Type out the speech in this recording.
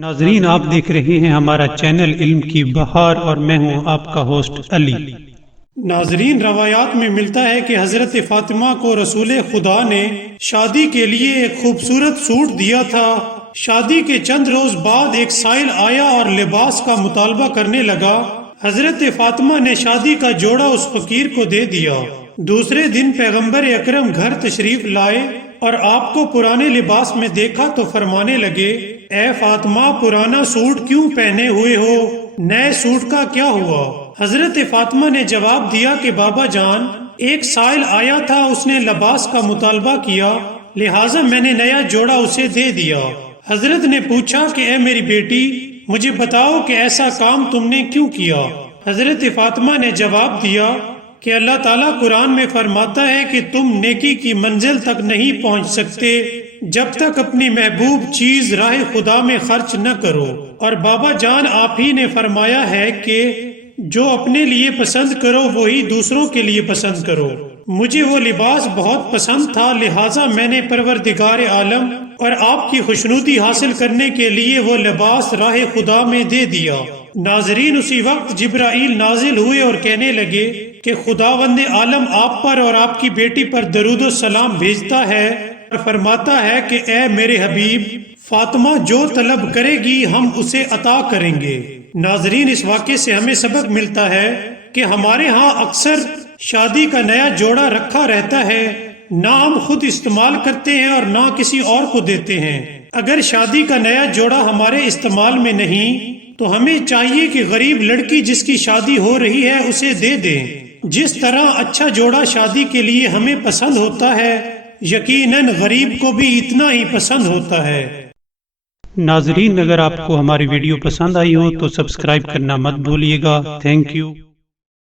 ناظرین، آپ دیکھ رہے ہیں ہمارا چینل علم کی بہار اور میں ہوں آپ کا ہوسٹ علی۔ ناظرین، روایات میں ملتا ہے کہ حضرت فاطمہ کو رسول خدا نے شادی کے لیے ایک خوبصورت سوٹ دیا تھا۔ شادی کے چند روز بعد ایک سائل آیا اور لباس کا مطالبہ کرنے لگا۔ حضرت فاطمہ نے شادی کا جوڑا اس فقیر کو دے دیا۔ دوسرے دن پیغمبر اکرم گھر تشریف لائے اور آپ کو پرانے لباس میں دیکھا تو فرمانے لگے، اے فاطمہ، پرانا سوٹ کیوں پہنے ہوئے ہو؟ نئے سوٹ کا کیا ہوا؟ حضرت فاطمہ نے جواب دیا کہ بابا جان، ایک سائل آیا تھا، اس نے لباس کا مطالبہ کیا، لہٰذا میں نے نیا جوڑا اسے دے دیا۔ حضرت نے پوچھا کہ اے میری بیٹی، مجھے بتاؤ کہ ایسا کام تم نے کیوں کیا؟ حضرت فاطمہ نے جواب دیا کہ اللہ تعالیٰ قرآن میں فرماتا ہے کہ تم نیکی کی منزل تک نہیں پہنچ سکتے جب تک اپنی محبوب چیز راہ خدا میں خرچ نہ کرو، اور بابا جان آپ ہی نے فرمایا ہے کہ جو اپنے لیے پسند کرو وہی دوسروں کے لیے پسند کرو۔ مجھے وہ لباس بہت پسند تھا، لہٰذا میں نے پروردگار عالم اور آپ کی خوشنودی حاصل کرنے کے لیے وہ لباس راہ خدا میں دے دیا۔ ناظرین، اسی وقت جبرائیل نازل ہوئے اور کہنے لگے کہ خداوند عالم آپ پر اور آپ کی بیٹی پر درود و سلام بھیجتا ہے اور فرماتا ہے کہ اے میرے حبیب، فاطمہ جو طلب کرے گی ہم اسے عطا کریں گے۔ ناظرین، اس واقعے سے ہمیں سبق ملتا ہے کہ ہمارے ہاں اکثر شادی کا نیا جوڑا رکھا رہتا ہے، نہ ہم خود استعمال کرتے ہیں اور نہ کسی اور کو دیتے ہیں۔ اگر شادی کا نیا جوڑا ہمارے استعمال میں نہیں تو ہمیں چاہیے کہ غریب لڑکی جس کی شادی ہو رہی ہے اسے دے دیں۔ جس طرح اچھا جوڑا شادی کے لیے ہمیں پسند ہوتا ہے، یقیناً غریب کو بھی اتنا ہی پسند ہوتا ہے۔ ناظرین، اگر آپ کو ہماری ویڈیو پسند آئی ہو تو سبسکرائب کرنا مت بھولیے گا۔ Thank you.